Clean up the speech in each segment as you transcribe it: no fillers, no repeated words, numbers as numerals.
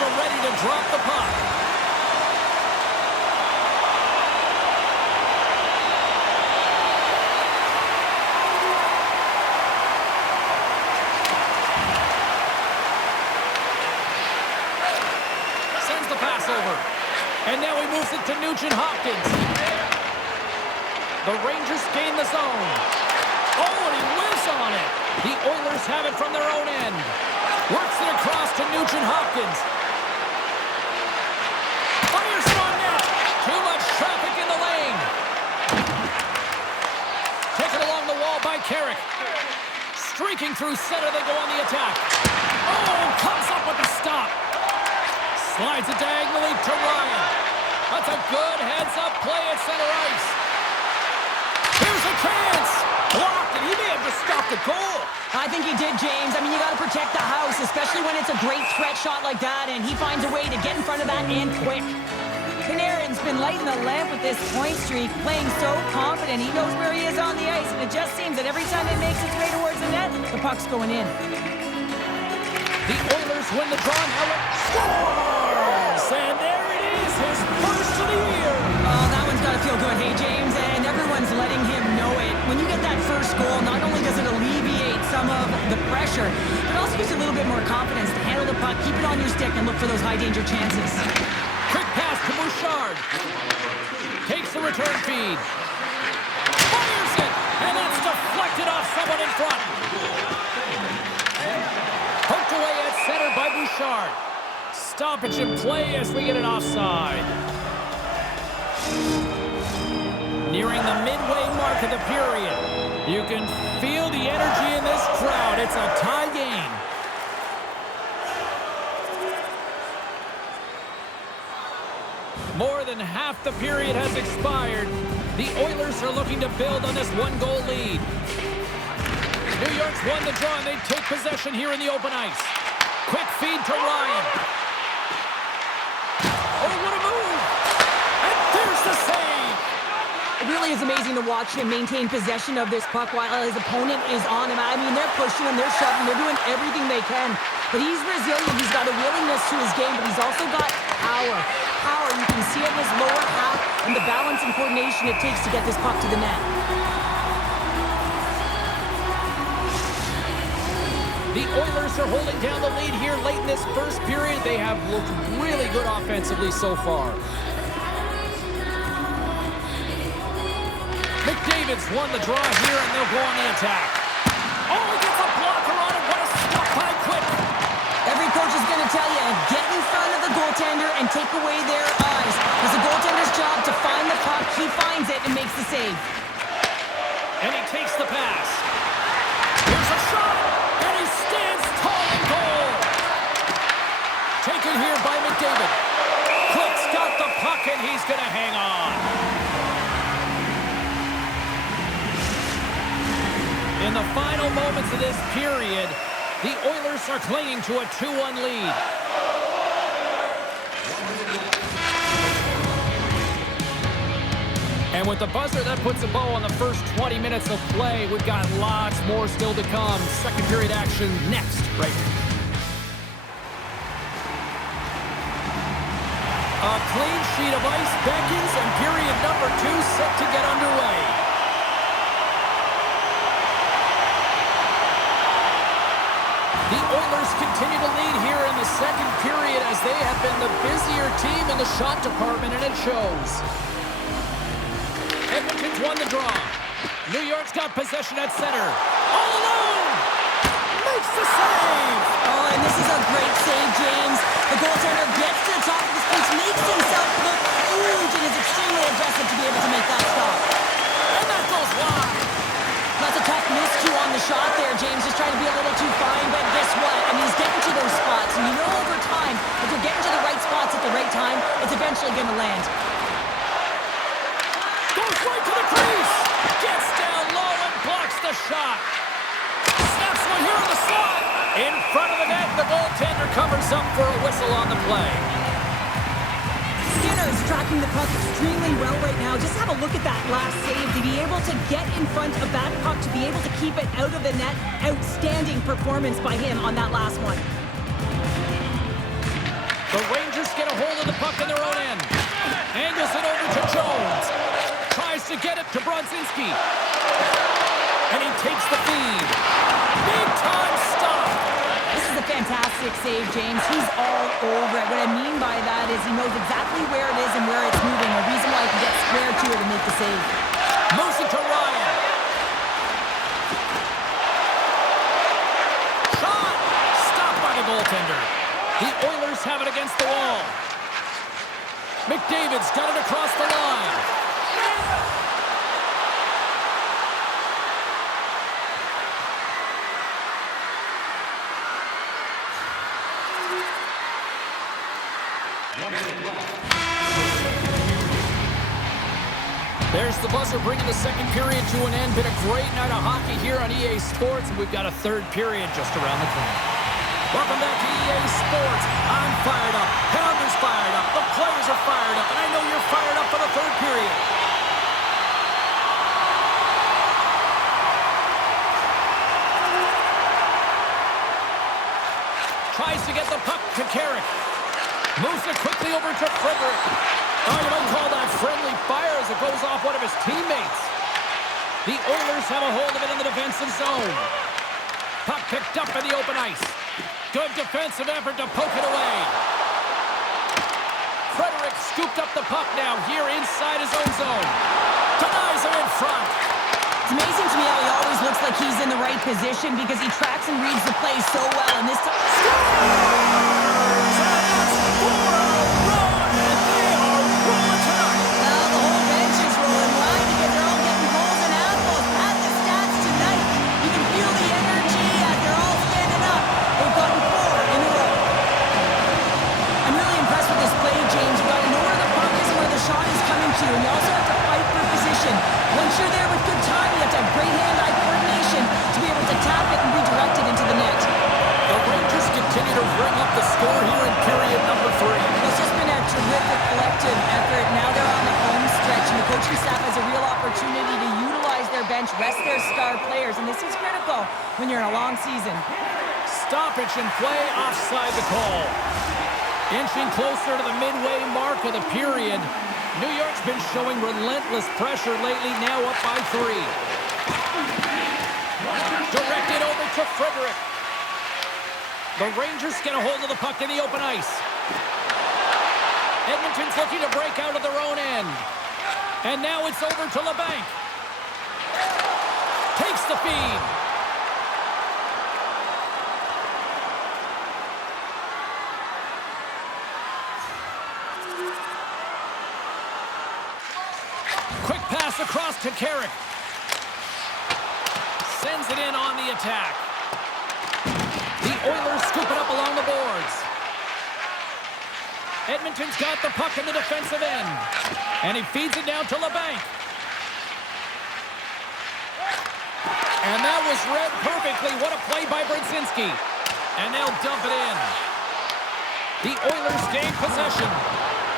are ready to drop the puck. Sends the pass over. And now he moves it to Nugent-Hopkins. The Rangers gain the zone. Oh, and he whiffs on it. The Oilers have it from their own end. Works it across to Nugent-Hopkins. Fires it on net. Too much traffic in the lane. Taken along the wall by Carrick. Streaking through center, they go on the attack. Oh, comes up with the stop. Slides it diagonally to Ryan. That's a good heads-up play at center ice. Here's a chance. Blocked, and he may have just stopped the goal. I think he did, James. I mean, you got to protect the house, especially when it's a great threat shot like that, and he finds a way to get in front of that and quick. Panarin's been lighting the lamp with this point streak, playing so confident. He knows where he is on the ice, and it just seems that every time it makes its way towards the net, the puck's going in. The Oilers win the draw, and Howard scores! And there it is, his first of the year. Oh, that one's got to feel good, hey, James, and everyone's letting him know it. When you get that first goal, not only does it alleviate some of the pressure, but also gives you a little bit more confidence to handle the puck, keep it on your stick, and look for those high-danger chances. Quick pass to Bouchard. Takes the return feed. Fires it, and that's deflected off someone in front. Poked away at center by Bouchard. Stoppage in play as we get an offside. Nearing the midway mark of the period. You can feel the energy in this crowd. It's a tie game. More than half the period has expired. The Oilers are looking to build on this one-goal lead. New York's won the draw, and they take possession here in the open ice. Quick feed to Ryan. Oh, what a move! And there's the save! It really is amazing to watch him maintain possession of this puck while his opponent is on him. I mean, they're pushing him, they're shoving, they're doing everything they can. But he's resilient, he's got a willingness to his game, but he's also got power. Power, you can see it in his lower half and the balance and coordination it takes to get this puck to the net. The Oilers are holding down the lead here late in this first period. They have looked really good offensively so far. McDavid's won the draw here, and they'll go on the attack. Oh, he gets a blocker on it. What a stop by Quick. Every coach is going to tell you, get in front of the goaltender and take away their eyes. It's the goaltender's job to find the puck. He finds it and makes the save. And he takes the pass. Here's a shot, and he stands tall in goal. Taken here by McDavid. Quick's got the puck, and he's going to hang on. In the final moments of this period, the Oilers are clinging to a 2-1 lead. And with the buzzer, that puts a bow on the first 20 minutes of play. We've got lots more still to come. Second period action next, right here. A clean sheet of ice beckons, and period number 2 set to get underway. The Oilers continue to lead here in the second period as they have been the busier team in the shot department, and it shows. Edmonton's won the draw. New York's got possession at center. All alone! Makes the save! Oh, and this is a great save, James. The goaltender gets to the top of the crease, makes himself look huge, and is extremely aggressive to be able to make that stop. And that goes wide. That's a tough miscue on the shot there, James. Just trying to be a little too fine, but guess what? I mean, he's getting to those spots, and you know over time, if you're getting to the right spots at the right time, it's eventually going to land. Goes right to the crease. Gets down low and blocks the shot. Snaps one here in the slot. In front of the net, the goaltender covers up for a whistle on the play. Skinner's tracking the puck extremely well right now. Just have a look at that last save. To be able to get in front of that puck, to be able to keep it out of the net. Outstanding performance by him on that last one. The Rangers get a hold of the puck in their own end. Angles it over to Jones. Tries to get it to Brodzinski. And he takes the feed. Big time stop. This is a fantastic save, James. He's all over it. What I mean by that is he knows exactly where it is and where it's moving. A reason why he can get square to it and make the save. Moves it to Ryan. Shot! Stopped by the goaltender. The Oilers have it against the wall. McDavid's got it across the line. There's the buzzer bringing the second period to an end. Been a great night of hockey here on EA Sports, and we've got a third period just around the corner. Welcome back to EA Sports. I'm fired up. Pounder's fired up. The players are fired up, and I know you're fired up for the third period. Tries to get the puck to Carrick. Moves it quickly over to Frederick. Oh, you might call that friendly fire as it goes off one of his teammates. The Oilers have a hold of it in the defensive zone. Puck picked up in the open ice. Good defensive effort to poke it away. Frederick scooped up the puck now here inside his own zone. Denies him in front. It's amazing to me how he always looks like he's in the right position because he tracks and reads the play so well. And this time... And you also have to fight for position. Once you're there with good time, you have to have great hand-eye coordination to be able to tap it and redirect it into the net. The Rangers continue to ring up the score here in period number 3. It's just been a terrific collective effort. Now they're on the home stretch, and the coaching staff has a real opportunity to utilize their bench, rest their star players, and this is critical when you're in a long season. Stoppage and play offside the call. Inching closer to the midway mark of the period. New York's been showing relentless pressure lately, now up by 3. Directed over to Frederick. The Rangers get a hold of the puck in the open ice. Edmonton's looking to break out of their own end. And now it's over to LeBanc. Takes the feed. Quick pass across to Carrick. Sends it in on the attack. The Oilers scoop it up along the boards. Edmonton's got the puck in the defensive end. And he feeds it down to LeBanc. And that was read perfectly. What a play by Brodzinski. And they'll dump it in. The Oilers gain possession.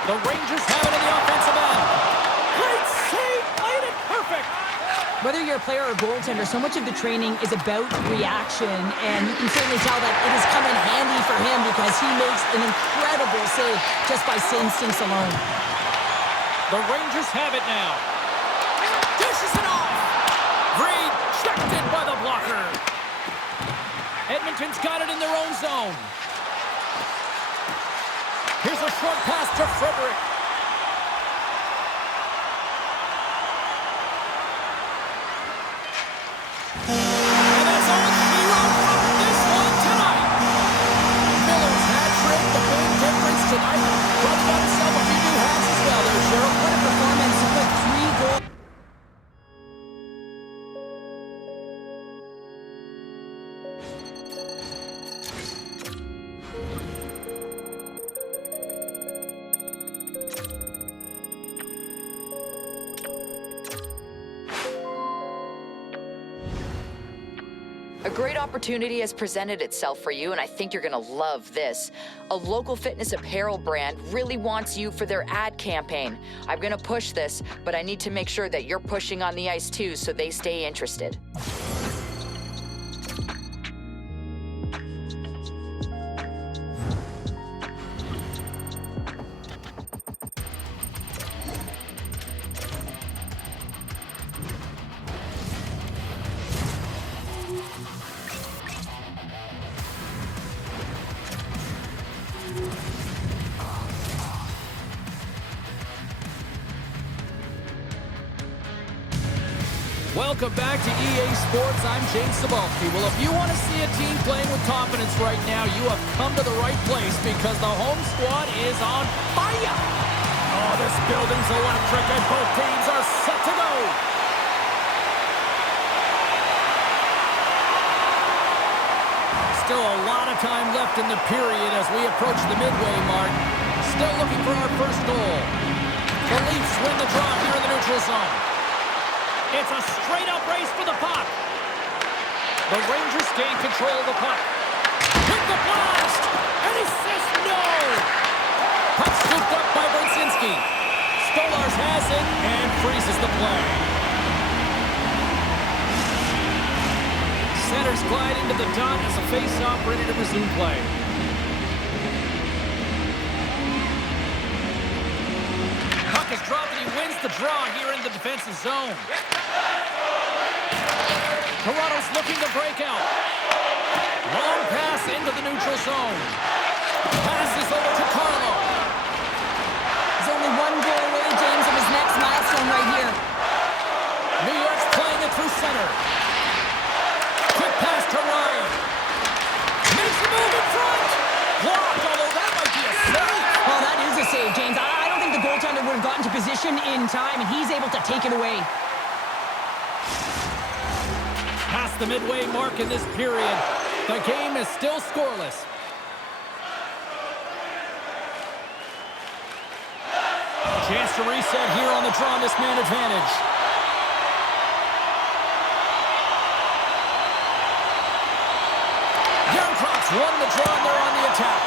The Rangers have it in the offensive end. Great save, played it perfect. Whether you're a player or a goaltender, so much of the training is about reaction, and you can certainly tell that it has come in handy for him because he makes an incredible save just by instincts alone. The Rangers have it now. Dishes it off. Rejected by the blocker. Edmonton's got it in their own zone. Here's a short pass to Frederick. And that's all she wrote from this one tonight. Miller's hat trick, the big difference tonight. Probably got himself a few new hats as well there, Cheryl. What a performance to put 3 goals. A great opportunity has presented itself for you, and I think you're gonna love this. A local fitness apparel brand really wants you for their ad campaign. I'm gonna push this, but I need to make sure that you're pushing on the ice too so they stay interested. Welcome back to EA Sports. I'm James Cebulski. Well, if you want to see a team playing with confidence right now, you have come to the right place because the home squad is on fire. Oh, this building's electric and both teams are set to go. Still a lot of time left in the period as we approach the midway mark. Still looking for our first goal. The Leafs win the draw here in the neutral zone. It's a straight-up race for the puck. The Rangers gain control of the puck. With the blast! And he says no! Puck scooped up by Brzezinski. Stolars has it and freezes the play. Centers glide into the dot as a face-off ready to resume play. Puck is dropped and he wins the draw here in the defensive zone. Toronto's looking to break out. Long pass into the neutral zone. Pass is over to Carlo. He's only one goal away, James, of his next milestone right here. New York's playing it through center. Quick pass to Ryan. Makes the move in front. Blocked, although that might be a save. Well, that is a save, James. I don't think the goaltender would have gotten to position in time, and he's able to take it away. Past the midway mark in this period, the game is still scoreless. Chance to reset here on the draw, this man advantage. Youngcroft's won the draw and they're on the attack.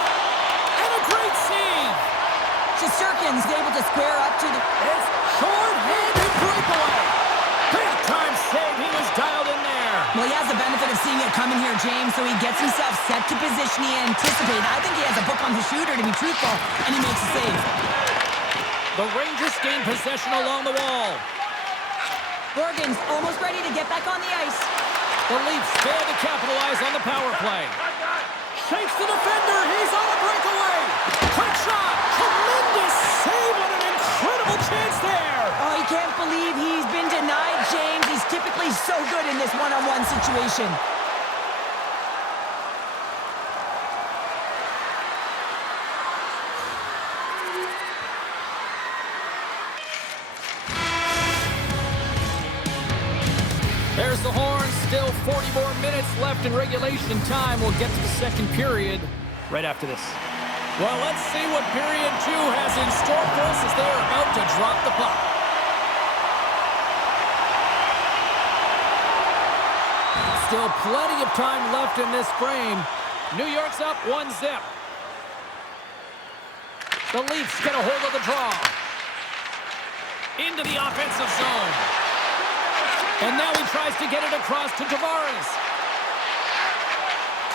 And a great save! Shesterkin's able to square up to the... It's short-handed breakaway. Big time save, he was dialed in there. Well, he has the benefit of seeing it coming here, James, so he gets himself set to position he anticipated. I think he has a book on the shooter, to be truthful, and he makes a save. The Rangers gain possession along the wall. Bergen's almost ready to get back on the ice. The Leafs fail to capitalize on the power play. Shakes the defender, he's on a breakaway. Quick shot, tremendous save on an incredible chance there. Oh, he can't believe he's been denied, James. He's typically so good in this one-on-one situation. There's the horn. Still 40 more minutes left in regulation time. We'll get to the second period right after this. Well, let's see what period 2 has in store for us as they're about to drop the puck. Still plenty of time left in this frame. New York's up 1-0. The Leafs get a hold of the draw. Into the offensive zone. And now he tries to get it across to Tavares.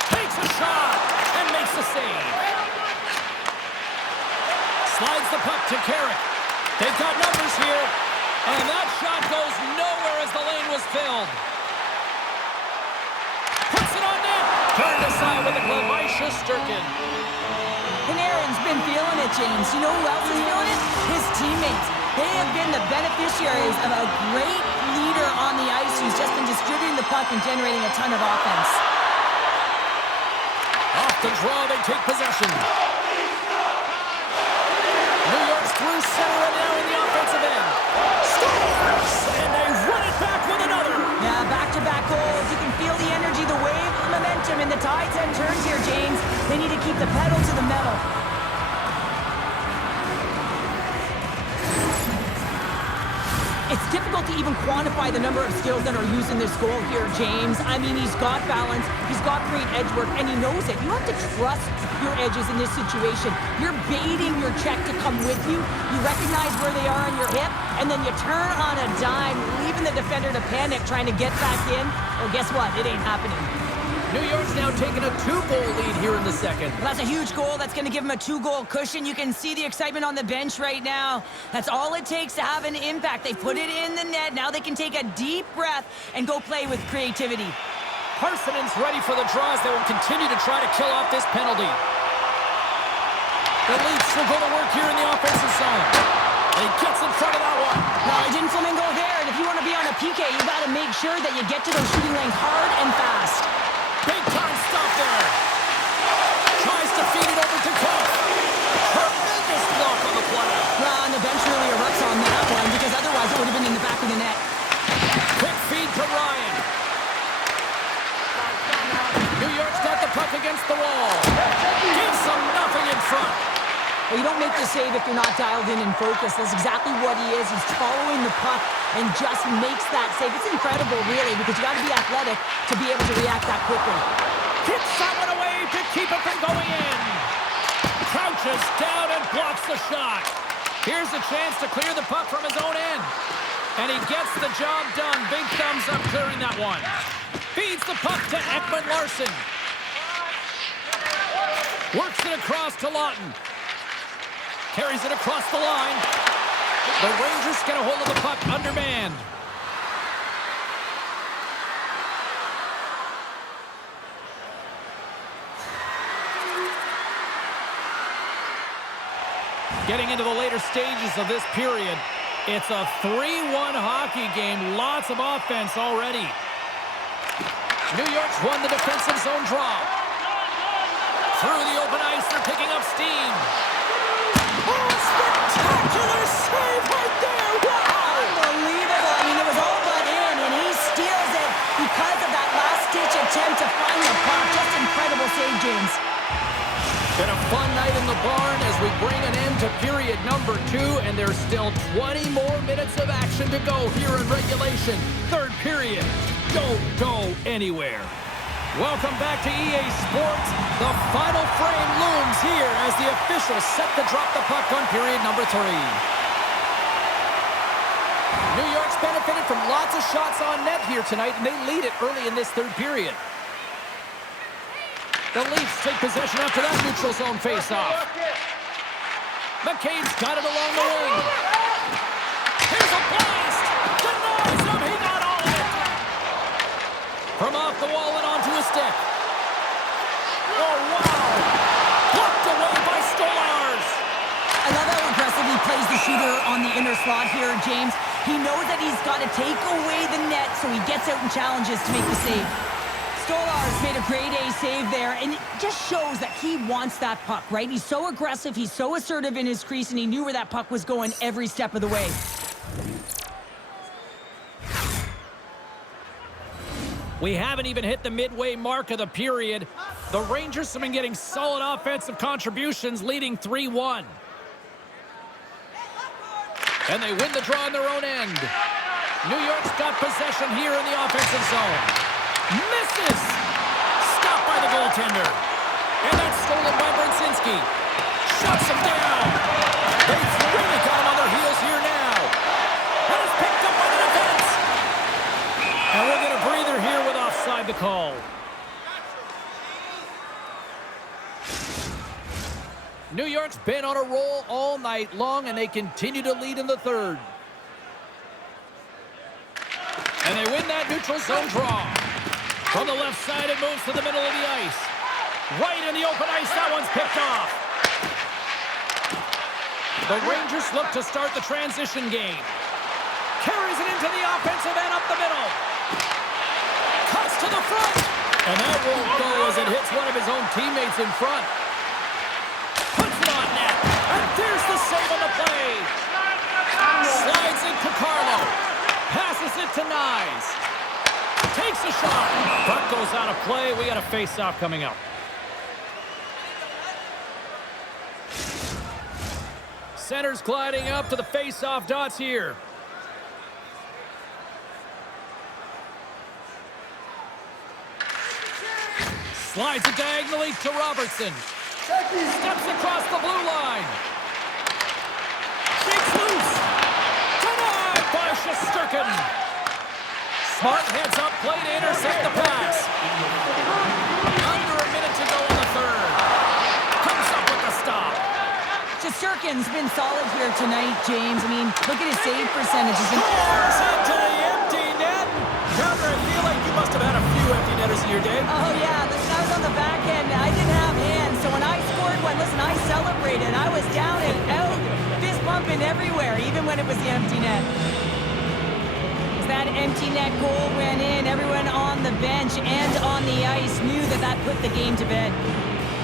Takes a shot and makes the save. Slides the puck to Carrick. They've got numbers here. And that shot goes nowhere as the lane was filled. Puts it on net. Turned aside with the glove by Shesterkin. Panarin's been feeling it, James. You know who else is feeling it? His teammates. They have been the beneficiaries of a great leader on the ice who's just been distributing the puck and generating a ton of offense. Off the draw, they take possession. New York's through center and now in the offensive end. Scores! And they run it back with another. Yeah, back-to-back goals. You can feel the energy, the wave, the momentum, and the tides and turns here, James. They need to keep the pedal to the metal. It's difficult to even quantify the number of skills that are used in this goal here, James. I mean, he's got balance, he's got great edge work, and he knows it. You have to trust your edges in this situation. You're baiting your check to come with you. You recognize where they are on your hip, and then you turn on a dime, leaving the defender to panic, trying to get back in. Well, guess what? It ain't happening. New York's now taking a 2-goal lead here in the second. Well, that's a huge goal. That's going to give him a 2-goal cushion. You can see the excitement on the bench right now. That's all it takes to have an impact. They put it in the net. Now they can take a deep breath and go play with creativity. Parsonen's ready for the draws. They will continue to try to kill off this penalty. The Leafs will go to work here in the offensive zone. He gets in front of that one. No, he didn't flamingo there. And if you want to be on a PK, you got to make sure that you get to those shooting lanes hard and fast. Big time stop there. Tries to feed it over to Kemp. Tremendous block on the play. Well, and the bench really erupts on that one because otherwise it would have been in the back of the net. Quick feed to Ryan. New York's got the puck against the wall. Gives them nothing in front. Well, you don't make the save if you're not dialed in and focused. That's exactly what he is. He's following the puck and just makes that save. It's incredible, really, because you got to be athletic to be able to react that quickly. Kicks that one away to keep it from going in. Crouches down and blocks the shot. Here's a chance to clear the puck from his own end. And he gets the job done. Big thumbs up clearing that one. Feeds the puck to Ekman-Larsson. Works it across to Lawton. Carries it across the line. The Rangers get a hold of the puck undermanned. Getting into the later stages of this period, it's a 3-1 hockey game. Lots of offense already. New York's won the defensive zone draw. Through the open ice, they're picking up steam. Oh, spectacular save right there! Wow! Unbelievable. I mean, it was all but in, and he steals it because of that last-ditch attempt to find the puck. Just incredible save, James. Been a fun night in the barn as we bring an end to period number 2, and there's still 20 more minutes of action to go here in regulation. Third period. Don't go anywhere. Welcome back to EA Sports. The final frame looms here as the officials set to drop the puck on period number 3. New York's benefited from lots of shots on net here tonight, and they lead it early in this third period. The Leafs take possession after that neutral zone faceoff. McCabe's got it along the wing. Here's a blast! Denies him! He got all of it! From off the wall and onto a stick. Oh, wow! Blocked away by Stolarz! I love how aggressive he plays the shooter on the inner slot here, James. He knows that he's got to take away the net, so he gets out and challenges to make the save. Stolarz made a great A save there, and it just shows that he wants that puck, right? He's so aggressive, he's so assertive in his crease, and he knew where that puck was going every step of the way. We haven't even hit the midway mark of the period. The Rangers have been getting solid offensive contributions, leading 3-1. And they win the draw on their own end. New York's got possession here in the offensive zone. Misses! Stopped by the goaltender. And that's stolen by Brzezinski. Shuts him down. They've really got him on their heels here now. And it's picked up by the defense. And we'll get a breather here with offside the call. New York's been on a roll all night long, and they continue to lead in the third. And they win that neutral zone draw. From the left side, it moves to the middle of the ice. Right in the open ice, that one's picked off. The Rangers look to start the transition game. Carries it into the offensive end up the middle. Cuts to the front. And that won't go as it hits one of his own teammates in front. Puts it on net. And there's the save on the play. Slides it to Carlo. Passes it to Nyes. Takes a shot. Puck goes out of play. We got a face-off coming up. Center's gliding up to the face-off dots here. Slides it diagonally to Robertson. Steps across the blue line. Shakes loose. Denied by Shesterkin. Smart heads up play to intercept the pass. Under a minute to go in the third. Comes up with the stop. Shesterkin's been solid here tonight, James. I mean, look at his save percentages. Scores into the empty net. Counter, I feel like you must have had a few empty netters in your day. Oh, yeah. Listen, I was on the back end. I didn't have hands, so when I scored one, listen, I celebrated. I was down and out, fist pumping everywhere, even when it was the empty net. that empty net goal went in, everyone on the bench and on the ice knew that that put the game to bed.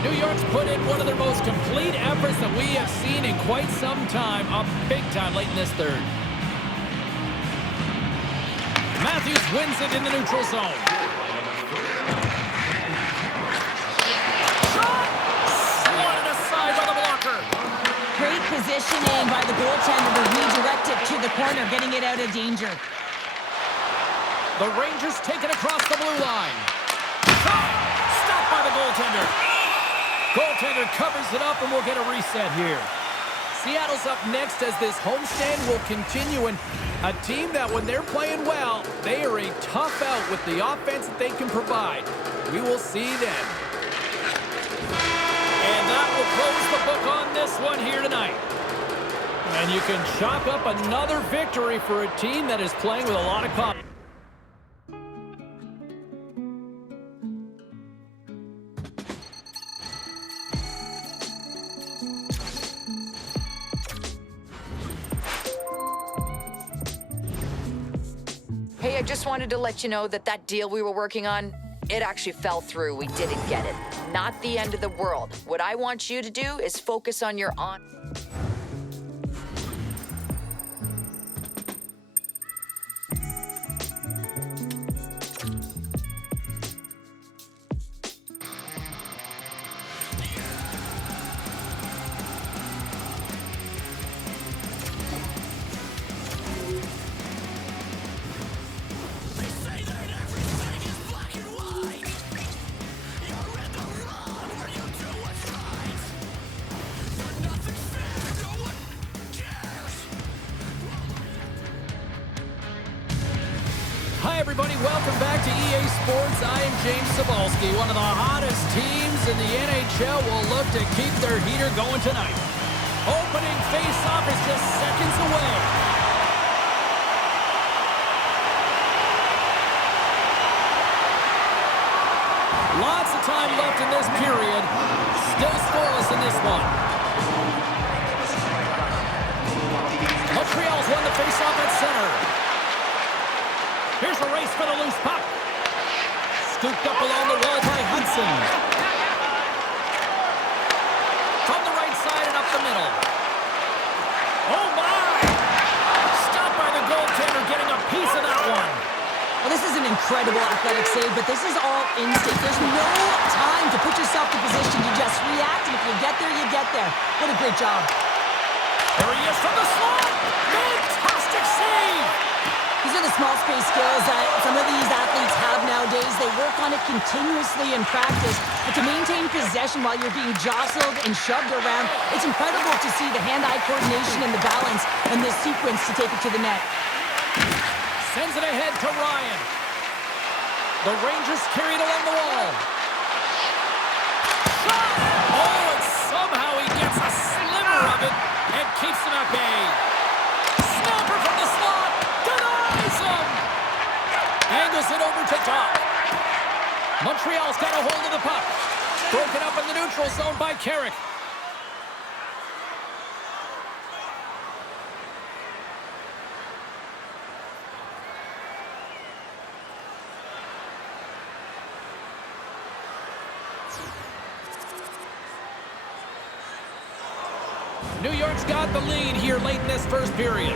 New York's put in one of their most complete efforts that we have seen in quite some time, up big time late in this third. Matthews wins it in the neutral zone. Shot! Swatted aside by the blocker. Great positioning by the goaltender to redirect it to the corner, getting it out of danger. The Rangers take it across the blue line. Shot! Stopped by the goaltender. Goaltender covers it up, and we'll get a reset here. Seattle's up next as this homestand will continue, and a team that when they're playing well, they are a tough out with the offense that they can provide. We will see then. And that will close the book on this one here tonight. And you can chalk up another victory for a team that is playing with a lot of confidence. Hey, I just wanted to let you know that that deal we were working on, it actually fell through. We didn't get it. Not the end of the world. What I want you to do is focus on your Hi, everybody. Welcome back to EA Sports. I am James Cebulski. One of the hottest teams in the NHL will look to keep their heater going tonight. Opening face-off is just seconds away. Lots of time left in this period. Still scoreless in this one. Montreal's won the face-off at center. Here's a race for the loose puck. Scooped up along the wall by Hudson. From the right side and up the middle. Oh, my! Stopped by the goaltender, getting a piece of that one. Well, this is an incredible athletic save, but this is all instinct. There's no time to put yourself in position. You just react, and if you get there, you get there. What a great job. There he is from the slot. Fantastic save. These are the small space skills that some of these athletes have nowadays. They work on it continuously in practice. But to maintain possession while you're being jostled and shoved around, it's incredible to see the hand-eye coordination and the balance in this sequence to take it to the net. Sends it ahead to Ryan. The Rangers carried along the wall. Shot! Oh, and somehow he gets a sliver of it and keeps him at bay. Snapper from the slot. Denies him. Angles it over to top. Montreal's got a hold of the puck. Broken up in the neutral zone by Carrick. New York's got the lead here late in this first period.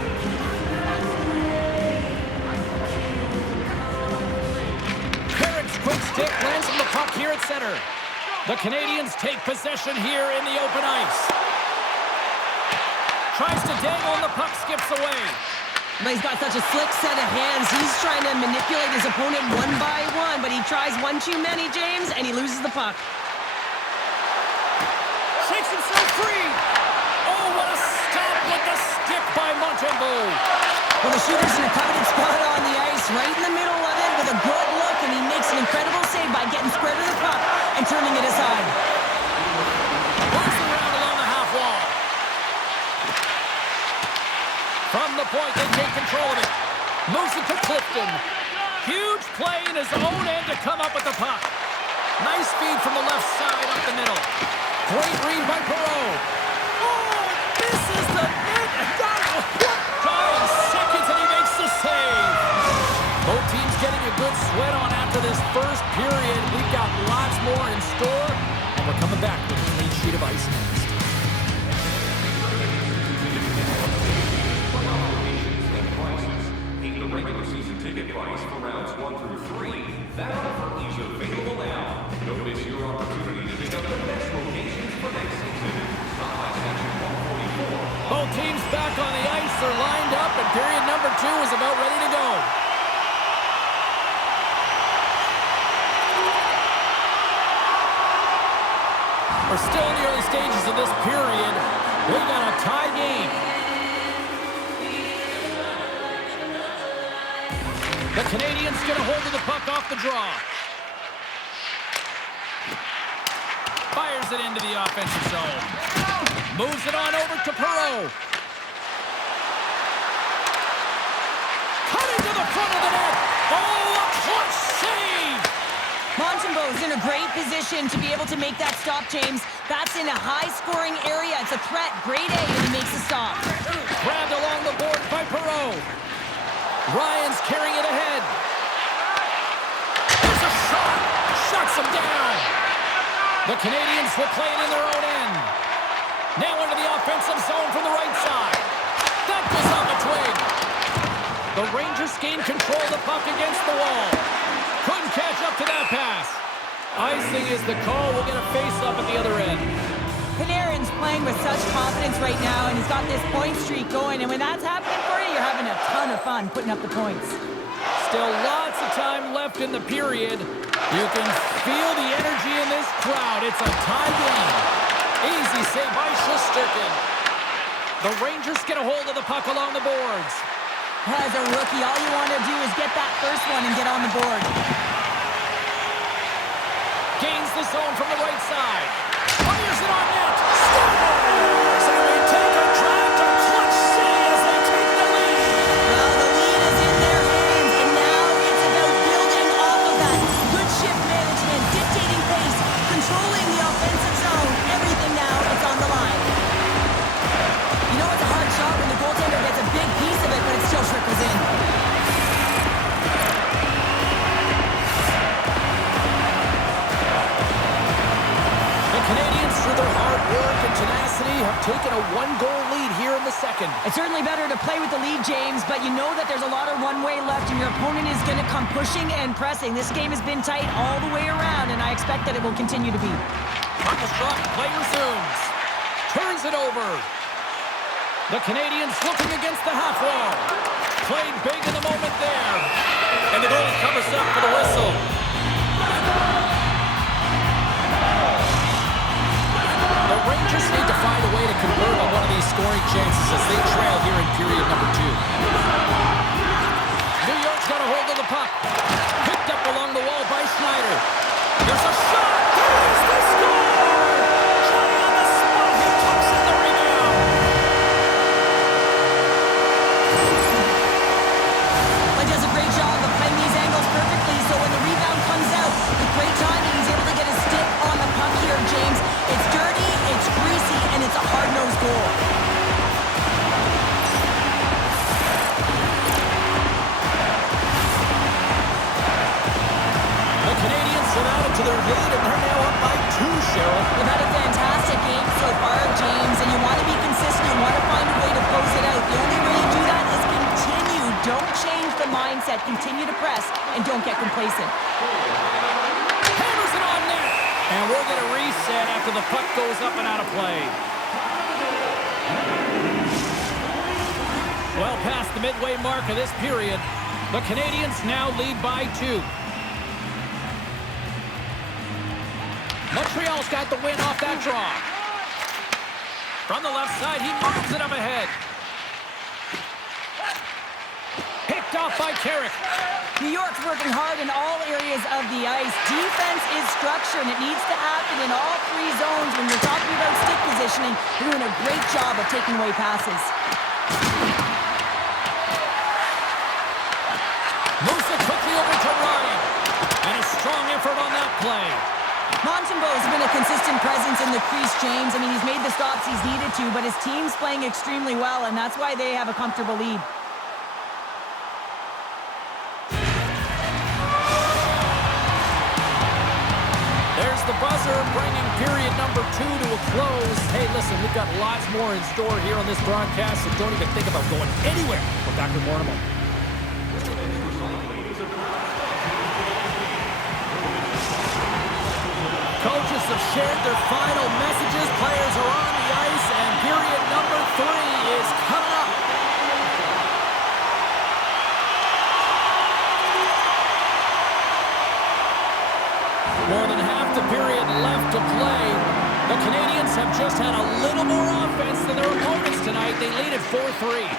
Carrick's quick stick lands on the puck here at center. The Canadians take possession here in the open ice. Tries to dangle and the puck skips away. But he's got such a slick set of hands. He's trying to manipulate his opponent one by one, but he tries one too many, James, and he loses the puck. Shakes himself free. Oh, what a stop with the stick by Montembeault. Well, the shooter's in a coveted spot on the ice, right in the middle of it with a good look, and he makes an incredible save by getting square to the puck and turning it aside. Moves around along the half wall. From the point, they take control of it. Moves it to Clifton. Huge play in his own end to come up with the puck. Nice speed from the left side up the middle. Great read by Perreault. Oh, this is the net. Dying seconds, and he makes the save. first period. We've got lots more in store, and we're coming back with a clean sheet of ice next. The regular season ticket price for rounds 1 through 3. That offer is available now. Don't miss your opportunity to pick up the best locations for next season. Stop by section 144. Both teams back on the ice. They're lined up, and period number 2 is about ready to go. We're still in the early stages of this period. We've got a tie game. The Canadians get a hold of the puck off the draw. Fires it into the offensive zone. Moves it on over to Perreault. Cut into the front of the net. Oh, a clutch save! Montembeault's in a great position to be able to make that stop, James. That's in a high-scoring area. It's a threat. Grade A, and he makes the stop. Grabbed along the board by Perreault. Ryan's carrying it ahead. There's a shot. Shuts him down. The Canadians will play it in their own end. Now into the offensive zone from the right side. That was on the twig. The Rangers gain control of the puck against the wall. Couldn't catch up to that pass. Icing is the call. We'll get a face-up at the other end. Panarin's playing with such confidence right now, and he's got this point streak going. And when that's happening for you, you're having a ton of fun putting up the points. Still lots of time left in the period. You can feel the energy in this crowd. It's a tie game. Easy save by Shesterkin. The Rangers get a hold of the puck along the boards. As a rookie, all you want to do is get that first one and get on the board. Gains the zone from the right side. Fires it on net. Scores! And they take a drive to clutch city as they take the lead. Well, the lead is in their hands, and now it's about building off of that. Good shift management, dictating pace, controlling the offensive zone. Everything now is on the line. You know it's a hard shot when the goaltender gets a big piece of it, but it still trickles in. Canadians, through their hard work and tenacity, have taken a one-goal lead here in the second. It's certainly better to play with the lead, James, but you know that there's a lot of runway left, and your opponent is going to come pushing and pressing. This game has been tight all the way around, and I expect that it will continue to be. Puck is dropped, play resumes. Turns it over. The Canadians looking against the half wall. Played big in the moment there. And the goalie covers up for the whistle. The Rangers need to find a way to convert on one of these scoring chances as they trail here in period number 2. New York's got a hold of the puck. Picked up along the wall by Schneider. There's a shot. There's the score! Try on the spot. He tucks in the rebound. He does a great job of playing these angles perfectly, so when the rebound comes out, with great timing, he's able to get his stick on the puck here, James. It's dirty, it's greasy, and it's a hard-nosed goal. The Canadians have added to their lead, and they're now up by 2, Cheryl. They've had a fantastic game so far, James, and you want to be consistent. You want to find a way to close it out. The only way you do that is continue. Don't change the mindset. Continue to press, and don't get complacent. Hammers it on net. And we'll get a reset after the puck goes up and out of play. Well past the midway mark of this period, the Canadians now lead by 2. Montreal's got the win off that draw. From the left side, he moves it up ahead. Picked off by Carrick. New York's working hard in all areas of the ice. Defense is structure, and it needs to happen in all 3 zones. When you're talking about stick positioning, you're doing a great job of taking away passes. Moves it quickly over to Ryan. And a strong effort on that play. Montembeault's been a consistent presence in the crease, James. I mean, he's made the stops he's needed to, but his team's playing extremely well, and that's why they have a comfortable lead. buzzer, bringing period number 2 to a close. Hey, listen, we've got lots more in store here on this broadcast, so don't even think about going anywhere. We'll back with more in a moment. Coaches have shared their final messages. Players are on the ice, and period number 3 is coming up. More than half the period left to play. The Canadians have just had a little more offense than their opponents tonight. They lead at 4-3.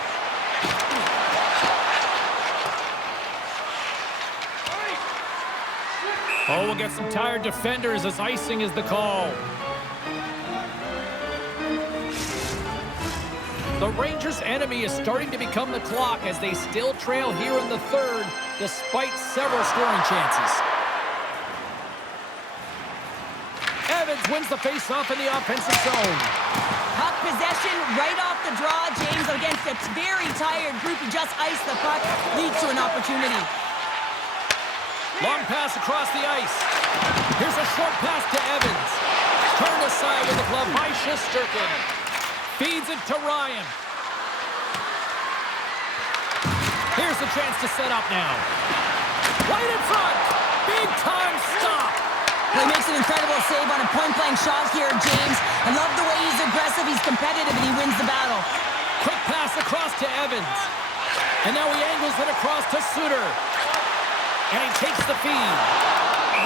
Oh, we'll get some tired defenders as icing is the call. The Rangers' enemy is starting to become the clock as they still trail here in the third, despite several scoring chances. Evans wins the faceoff in the offensive zone. Puck possession right off the draw, James, against a very tired group who just iced the puck, leads to an opportunity. Long pass across the ice. Here's a short pass to Evans. Turned aside with the glove by Shesterkin. Feeds it to Ryan. Here's the chance to set up now. Right in front. Big time stop. He makes an incredible save on a point-blank shot here, James. I love the way he's aggressive, he's competitive, and he wins the battle. Quick pass across to Evans. And now he angles it across to Suter. And he takes the feed.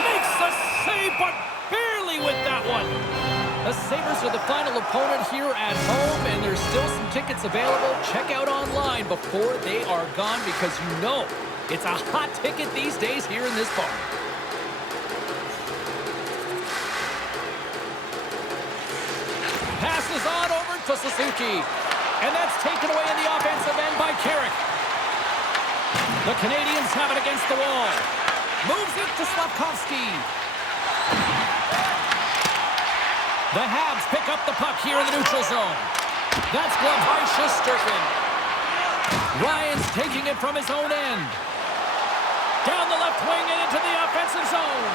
Makes the save, but barely with that one. The Sabres are the final opponent here at home, and there's still some tickets available. Check out online before they are gone, because you know it's a hot ticket these days here in this bar. Passes on over to Suzuki. And that's taken away in the offensive end by Carrick. The Canadians have it against the wall. Moves it to Slafkovsky. The Habs pick up the puck here in the neutral zone. That's gloved by Shesterkin. Ryan's taking it from his own end. Down the left wing and into the offensive zone.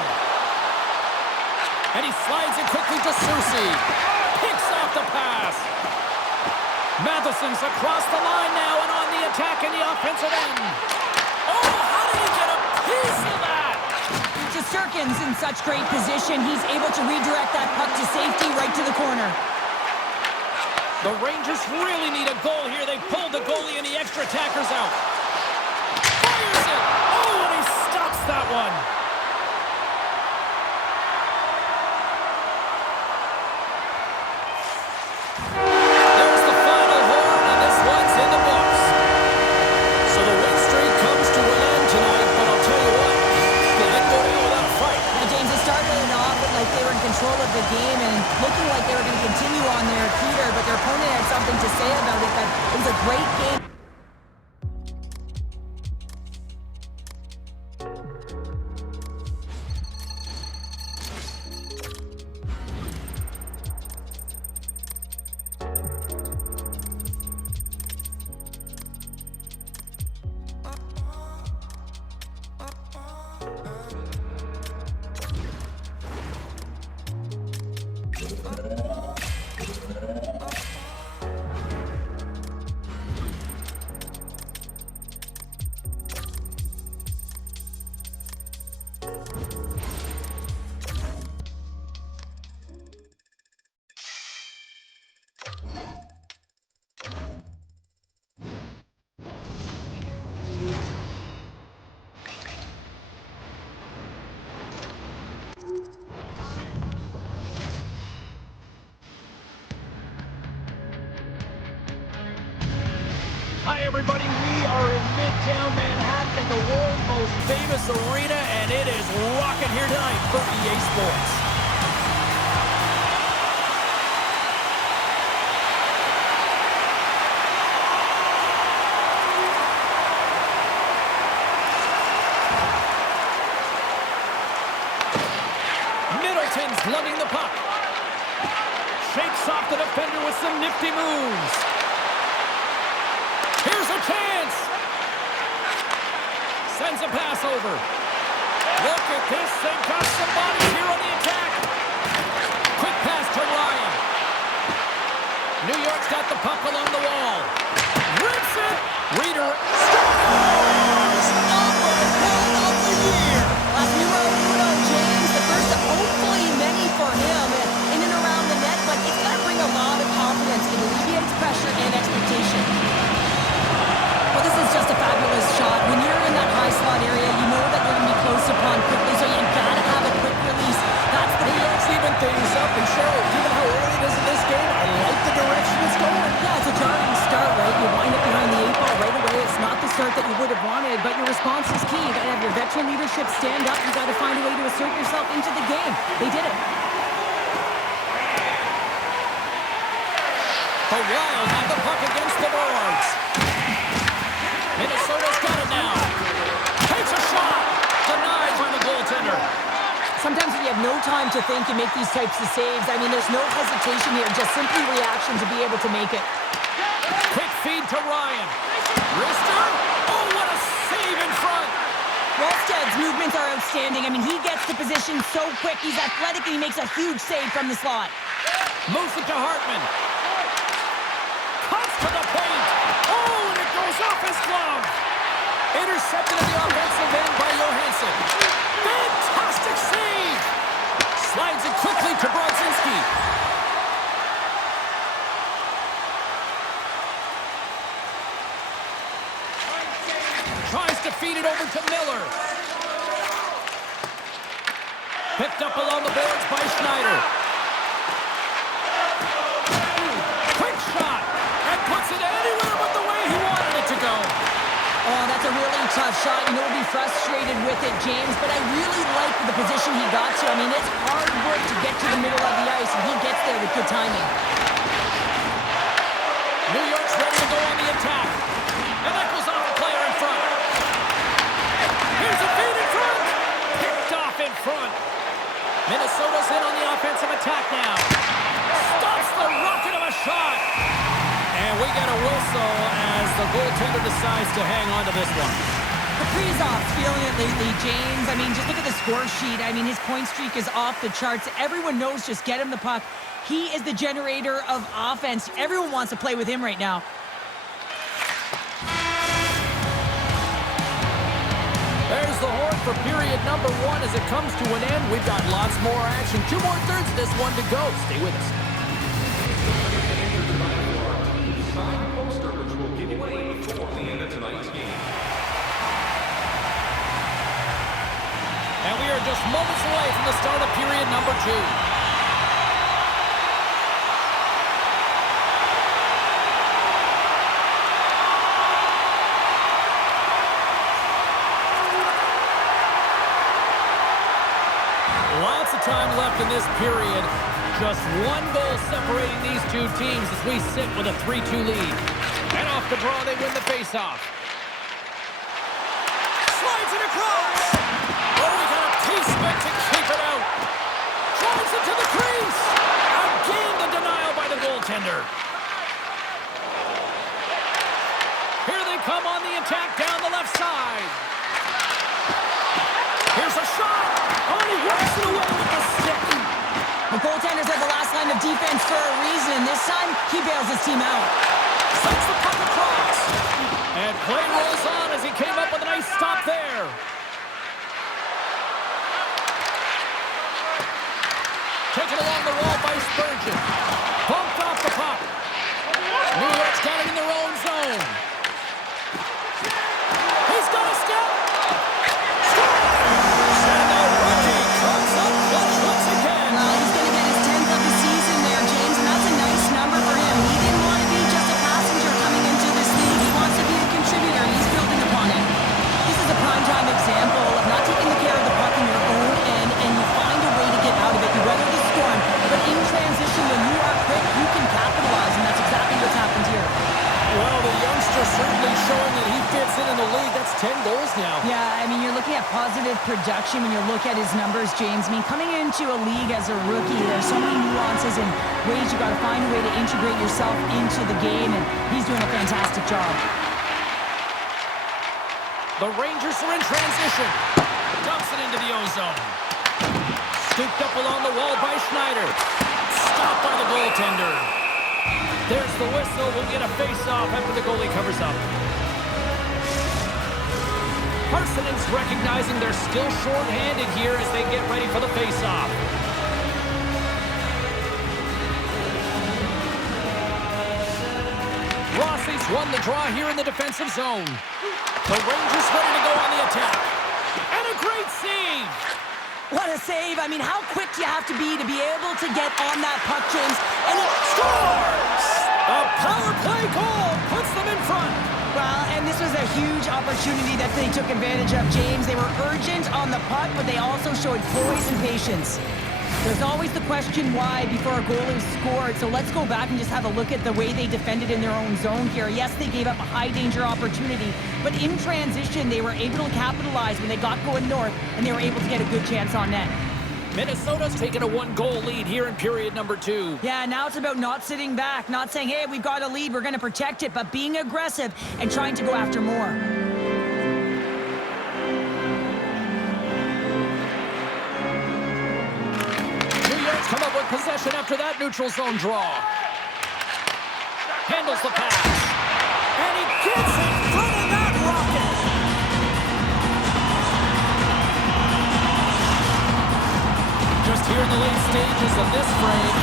And he slides it quickly to Soucy. Picks off the pass. Matheson's across the line now and on the attack in the offensive end. Oh, how did he get a piece of that? Shesterkin's in such great position. He's able to redirect that puck to safety right to the corner. The Rangers really need a goal here. They pulled the goalie and the extra attackers out. Fires it. Oh, and he stops that one. There's the final horn, and this one's in the books. So the win streak comes to an end tonight, but I'll tell you what, they didn't go down without a fight. Now, James, it started it off like they were in control of the game and looking like they were going to continue on their heater, but their opponent had something to say about it, that it was a great game. Hi, everybody. We are in Midtown Manhattan in the world's most famous arena, and it is rocking here tonight for EA Sports. Middleton's lugging the puck. Shakes off the defender with some nifty moves. Here's a chance. Sends a pass over. Look at this. They've got somebody here on the attack. New York's got the puck along the wall. Rips it. Reader scores! Number one of the year. Last numero uno, James. The first of hopefully many for him in and around the net, but it's going to bring a lot of confidence. It alleviates pressure and expectation. Well, this is just a fabulous shot. When you're in that high slot area, you know that you're going to be close upon quickly, so you got to have a quick release. That's the New York's even things up, and Cheryl, given how early it is in this game, I like the direction it's going. Yeah, it's a jarring start, right? You wind up behind the 8-ball right away. It's not the start that you would have wanted, but your response is key. You got to have your veteran leadership stand up. You got to find a way to assert yourself into the game. They did it. The Wild have the puck against the boards. Minnesota's got it now. Takes a shot. Denied by the goaltender. Sometimes when you have no time to think, you make these types of saves. I mean, there's no hesitation here, just simply reaction to be able to make it. Quick feed to Ryan. Wrister. Oh, what a save in front. Wallsted's movements are outstanding. I mean, he gets the position so quick. He's athletic, and he makes a huge save from the slot. Moves it to Hartman. Cuts to the paint. Oh, and it goes off his glove. Intercepted at the offensive end by Johansson. Fantastic save. Slides it quickly to Brodzinski. Tries to feed it over to Miller. Picked up along the boards by Schneider. Quick shot. And puts it anywhere but the way he wanted it to go. Oh, that's a really tough shot. You know, he'll be frustrated with it, James, but I really like the position he got to. I mean, it's hard work to get to the middle of the ice, and he gets there with good timing. New York's ready to go on the attack. And that goes off the player in front. Here's a feed in front. Picked off in front. Minnesota's in on the offensive attack now. Stops the rocket of a shot. And we get a whistle as the goaltender decides to hang on to this one. Kaprizov's feeling it lately, James. I mean, just look at the score sheet. I mean, his point streak is off the charts. Everyone knows just get him the puck. He is the generator of offense. Everyone wants to play with him right now. There's the horn for period number 1 as it comes to an end. We've got lots more action. 2 more thirds of this one to go. Stay with us. And we are just moments away from the start of period number 2. Lots of time left in this period. Just one goal separating these two teams as we sit with a 3-2 lead. And off the draw, they win the faceoff. Slides it across. Oh, we got a T-spec to keep it out. Drives it to the crease. Again, the denial by the goaltender. Here they come on the attack down the left side. Here's a shot. Oh, he works it away with the stick. The goaltenders are the last line of defense for a reason. This time, he bails his team out. Sends the puck across. And play rolls on as he came up with a nice stop there. Taken along the wall by Spurgeon. Bumped off the puck. New York's got it in their own zone. He's got a step. Scores! And the rookie comes up clutch once again. Well, he's going to get his 10th of the season there, James, and that's a nice number for him. He didn't want to be just a passenger coming into this league. He wants to be a contributor. He's building upon it. This is a prime-time example of not taking care of the puck in your own end, and you find a way to get out of it. You weather the storm, but in transition, when you are quick, you can capitalize, and that's exactly what's happened here. Well, the youngster certainly showing that he fits in the league. That's 10 goals now. Yeah, I mean, you're looking at positive production when you look at his numbers, James. I mean, coming into a league as a rookie, there's so many nuances and ways you got to find a way to integrate yourself into the game, and he's doing a fantastic job. The Rangers are in transition. Dumps it into the ozone. Scooped up along the wall by Schneider. Stopped by the goaltender. There's the whistle. We'll get a face-off after the goalie covers up. Parson's recognizing they're still short-handed here as they get ready for the face-off. Rossi's won the draw here in the defensive zone. The Rangers ready to go on the attack. And a great save! What a save. I mean, how quick do you have to be able to get on that puck, James? And he scores! A power play goal puts them in front. Well, and this was a huge opportunity that they took advantage of, James. They were urgent on the puck, but they also showed poise and patience. There's always the question why before a goal is scored, so let's go back and just have a look at the way they defended in their own zone here. Yes, they gave up a high-danger opportunity, but in transition, they were able to capitalize when they got going north, and they were able to get a good chance on net. Minnesota's taken a one-goal lead here in period number 2. Yeah, now it's about not sitting back, not saying, hey, we've got a lead, we're going to protect it, but being aggressive and trying to go after more. Come up with possession after that neutral zone draw. Handles the pass. And he gets in front of that rocket. Just here in the late stages of this frame,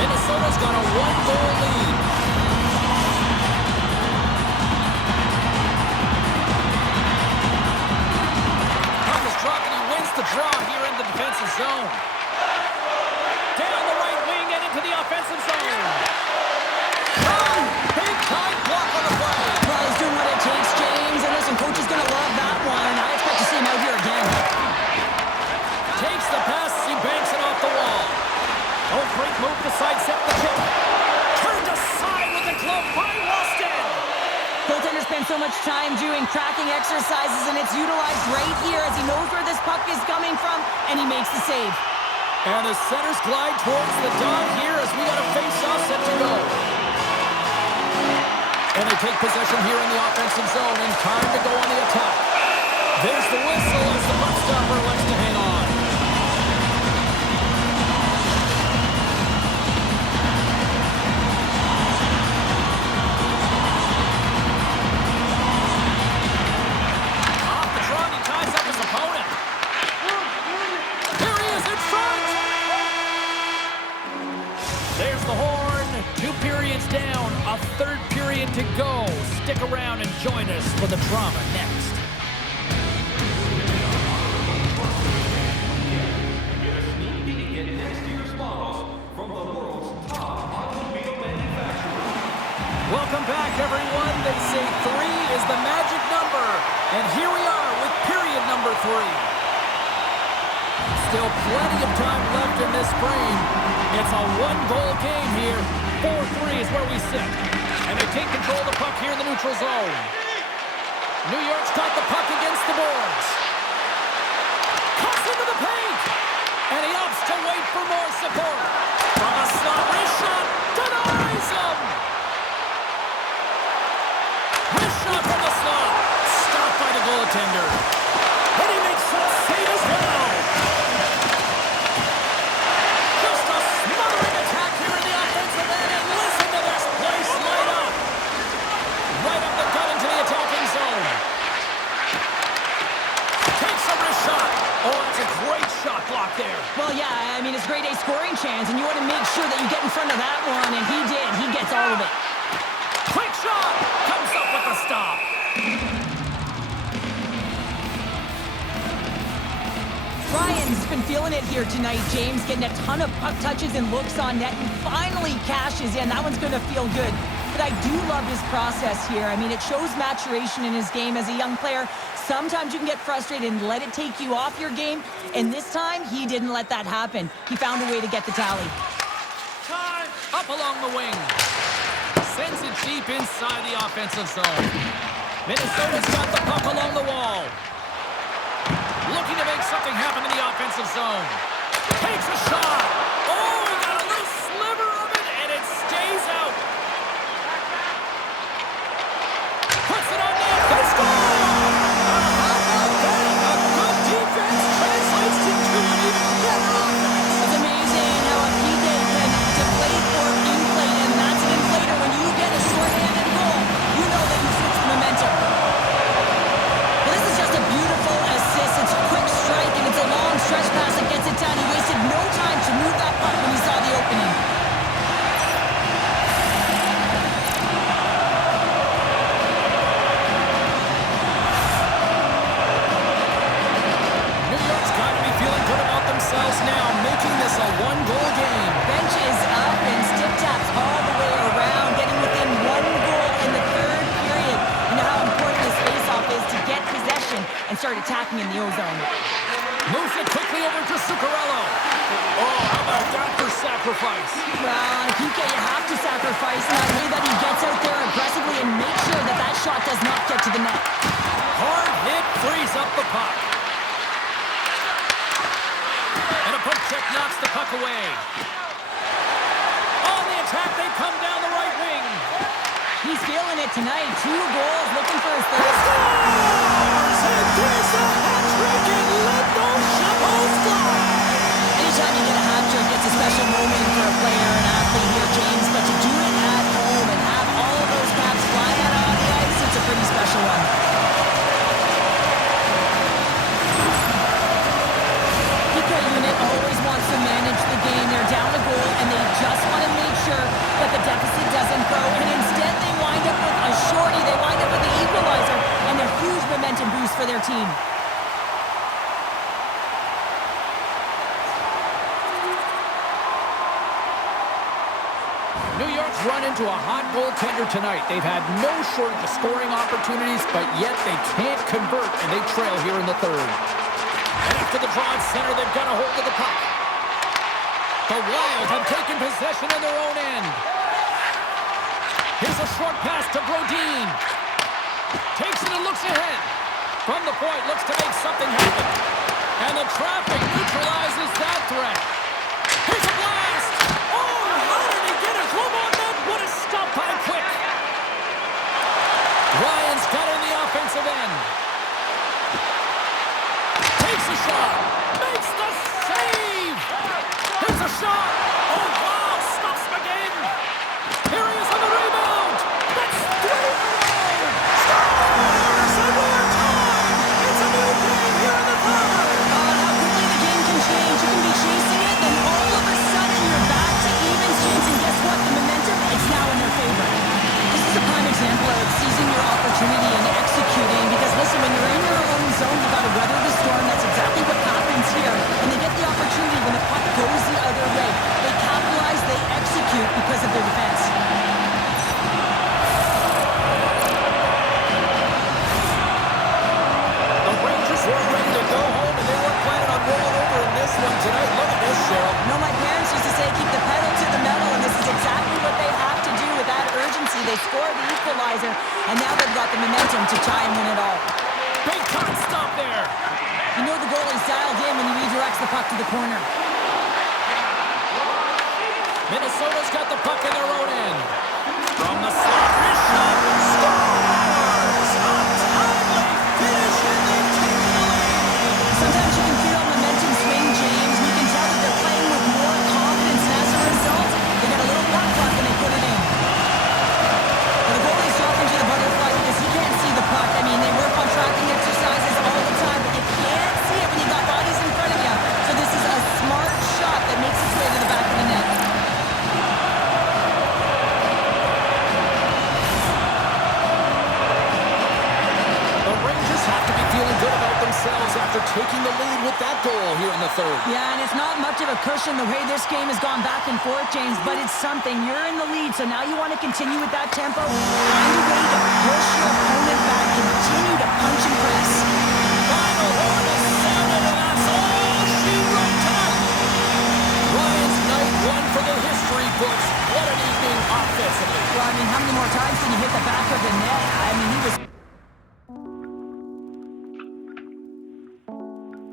Minnesota's got a one-goal lead. Puck is dropped and he wins the draw here in the defensive zone. Down the right wing and into the offensive zone. Oh, big time block on the play. Well, he's doing what it takes, James. And listen, coach is going to love that one. I expect to see him out here again. Takes the pass as he banks it off the wall. Oh, great move to sidestep the kick. Turned aside with the glove by Rustin. Goaltender spends so much time doing tracking exercises, and it's utilized right here as he knows where this puck is coming from, and he makes the save. And the centers glide towards the dot here as we got a face-off set to go. And they take possession here in the offensive zone in time to go on the attack. There's the whistle as the puck stopper likes to hang on. Off the draw, he ties up his opponent. Here he is in front. There's the horn. 2 periods down, a third period to go. Stick around and join us for the drama next. Get a sneak peek at next year's models from the world's top automobile manufacturer. Welcome back, everyone. They say 3 is the magic number. And here we are with period number 3. Still plenty of time left in this frame. It's a one-goal game here. 4-3 is where we sit. And they take control of the puck here in the neutral zone. New York's got the puck against the boards. Cuts into the paint. And he opts to wait for more support. From a slot, wrist shot denies him. Wrist shot from the slot. Stopped by the goaltender. And he makes that save as well. Just a smothering attack here in the offensive end. And listen to this place light up. Right up the gut into the attacking zone. Takes a wrist shot. Oh, that's a great shot block there. Well, yeah, I mean, it's grade A scoring chance, and you want to make sure that you get in front of that one, and he did. He gets all of it. Quick shot. Comes up with the stop. Ryan's been feeling it here tonight, James, getting a ton of puck touches and looks on net, and finally cashes in. That one's going to feel good. But I do love his process here. I mean, it shows maturation in his game as a young player. Sometimes you can get frustrated and let it take you off your game, and this time, he didn't let that happen. He found a way to get the tally. Time. Up along the wing. Sends it deep inside the offensive zone. Minnesota's got the puck along the wall. Looking to make something happen in the offensive zone. Takes a shot. Oh, he got a little sliver of it, and it stays out. Puts it on net. They score! How about that? A good defense translates into an even better offense. It's amazing how a PK can deflate or inflate, and that's an start attacking in the O-zone. Moves it quickly over to Zuccarello. Oh, how about that for sacrifice? Well, PK, you have to sacrifice in that way that he gets out there aggressively and makes sure that that shot does not get to the net. Hard hit frees up the puck. And a poke check knocks the puck away. On the attack, they come down the right wing. He's feeling it tonight. 2 goals, looking for his third. Scores! And there's a hat trick, and let those shovels fly! Anytime you get a hat trick, it's a special moment for a player and athlete here, James. But to do it at home and have all of those caps flying out on the ice, it's a pretty special one. PK unit always wants to manage the game. They're down a goal, and they just want to make sure that the deficit doesn't grow. And instead, they wind up with a shorty. They wind up with the equalizer and a huge momentum boost for their team. New York's run into a hot goaltender tonight. They've had no shortage of scoring opportunities, but yet they can't convert, and they trail here in the third. And after the draw at center, they've got a hold of the puck. The Wild have taken possession in their own end. Here's a short pass to Brodin. Takes it and looks ahead. From the point, looks to make something happen. And the traffic neutralizes that threat. Here's a blast! Oh, how did he get a glove on that? What a stop by Quick! Ryan's got it in the offensive end. Takes a shot. Makes the save! Here's a shot! Oh, wow! Stops the game! Here he is on the rebound! That's 3 in a row! Scores! And more time! It's a new game here in the third! How quickly the game can change. You can be chasing it, then all of a sudden you're back to evens, James, and guess what? The momentum, it's now in their favor. This is a prime example of seizing your opportunity and executing, because listen, when you're in your own zone, you got to weather the storm. That's exactly what happens here. And they get the opportunity when the puck goes the other way. They capitalize, they execute because of their defense. The Rangers were ready to go home, and they weren't planning on rolling over in this one tonight. Look at this, Cheryl. No, my parents used to say keep the pedal to the metal, and this is exactly what they have to do with that urgency. They score the equalizer, and now they've got the momentum to try and win it all. Big time stop there. You know the goalie's dialed in when he redirects the puck to the corner. Minnesota's got the puck in their own end. From the slot, wrist shot, scores! A timely finish, and they take the lead. Sometimes you can feel momentum swing, James. You can tell that they're playing with more confidence, and as a result, they get a little puck and they put it in. But the goalie's dropping to the butterfly because he can't see the puck. I mean, they work on tracking exercises all the time, but you can't see it when you got bodies in front of you. So this is a smart shot that makes its way to the back of the net. The Rangers have to be feeling good about themselves after taking the lead with that goal here in the third. Yeah, and it's not much of a cushion the way this game has gone back and forth, James, but it's something. You're in the lead, so now you want to continue with that tempo. Find a way to push your opponent back. Continue to punch and press. Final horn is sounded, and that's all she wrote tonight. Ryan's night one for the history books. What an evening offensively. Well, I mean, how many more times can you hit the back of the net? I mean, he was...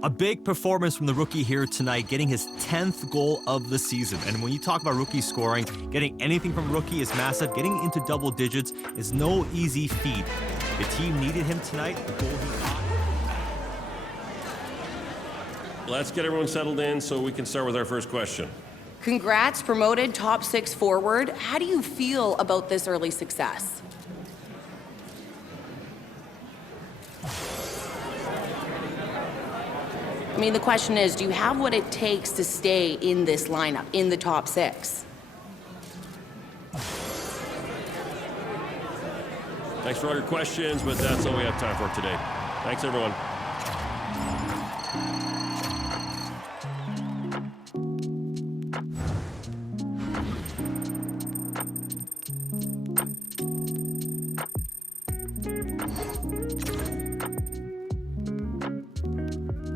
A big performance from the rookie here tonight, getting his 10th goal of the season. And when you talk about rookie scoring, getting anything from a rookie is massive. Getting into double digits is no easy feat. The team needed him tonight. The goal he got. Let's get everyone settled in so we can start with our first question. Congrats, promoted top 6 forward. How do you feel about this early success? I mean, the question is, do you have what it takes to stay in this lineup, in the top 6? Thanks for all your questions, but that's all we have time for today. Thanks, everyone.